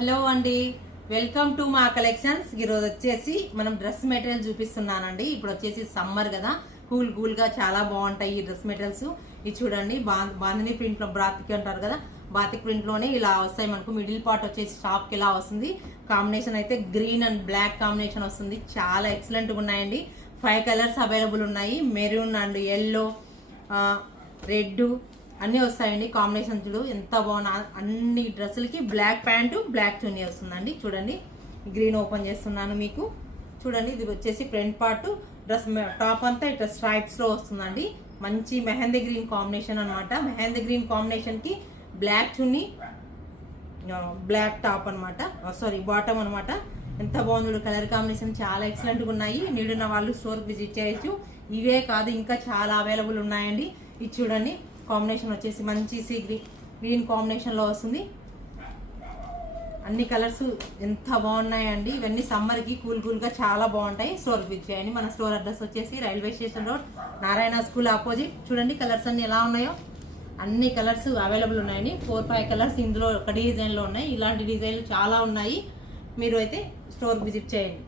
Hello అండి, welcome to మా collections. ఈరోజు వచ్చేసి మనం డ్రెస్ మెటీరియల్ చూపిస్తున్నానండి. ఇప్పుడు వచ్చేసి సమ్మర్ కదా, కూల్ గా చాలా బాగుంటాయి ఈ డ్రెస్ మెటీరియల్స్. ఇది చూడండి, బాందిని ప్రింట్ లో బాతిక్ అంటారు కదా, బాతిక్ ప్రింట్ లోనే ఇలా వస్తాయి మనకు. మిడిల్ పార్ట్ వచ్చేసి షాప్ కి ఇలా వస్తుంది. కాంబినేషన్ అయితే గ్రీన్ అండ్ బ్లాక్ కాంబినేషన్ వస్తుంది. చాలా ఎక్సలెంట్ గా ఉన్నాయండి. 5 కలర్స్ అవైలబుల్ ఉన్నాయి. మెరూన్ అండ్ ఎల్లో, రెడ్ అన్నీ వస్తాయండి. కాంబినేషన్ చూడు ఎంత బాగున్నా. అన్ని డ్రెస్సులకి బ్లాక్ ప్యాంటు బ్లాక్ చున్నీ వస్తుందండి. చూడండి, గ్రీన్ ఓపెన్ చేస్తున్నాను మీకు. చూడండి, ఇది వచ్చేసి ఫ్రంట్ పార్ట్. డ్రెస్ టాప్ అంతా ఇట్లా స్ట్రైప్స్ లో వస్తుందండి. మంచి మెహందీ గ్రీన్ కాంబినేషన్ అనమాట. మెహందీ గ్రీన్ కాంబినేషన్ కి బ్లాక్ చున్నీ, బ్లాక్ టాప్ అనమాట, సారీ బాటమ్ అనమాట. ఎంత బాగుంది కలర్ కాంబినేషన్, చాలా ఎక్సలెంట్ గా ఉన్నాయి. నీడున్న వాళ్ళు స్టోర్ విజిట్ చేయొచ్చు. ఇవే కాదు, ఇంకా చాలా అవైలబుల్ ఉన్నాయండి. ఇది చూడండి, కాంబినేషన్ వచ్చేసి మంచి సీ గ్రీన్ కాంబినేషన్ లో వస్తుంది. అన్ని కలర్స్ ఎంత బాగున్నాయండి. ఇవన్నీ సమ్మర్ కి కూల్ గా చాలా బాగుంటాయి. స్టోర్ విజిట్ చేయండి. మన స్టోర్ అడ్రస్ వచ్చేసి railway station road, Narayana school opposite. చూడండి కలర్స్ అన్ని ఎలా ఉన్నాయో. అన్ని కలర్స్ అవైలబుల్ ఉన్నాయండి. 4-5 కలర్స్ ఇందులో ఒక డిజైన్ లో ఉన్నాయి. ఇలాంటి డిజైన్లు చాలా ఉన్నాయి. మీరు అయితే స్టోర్ విజిట్ చేయండి.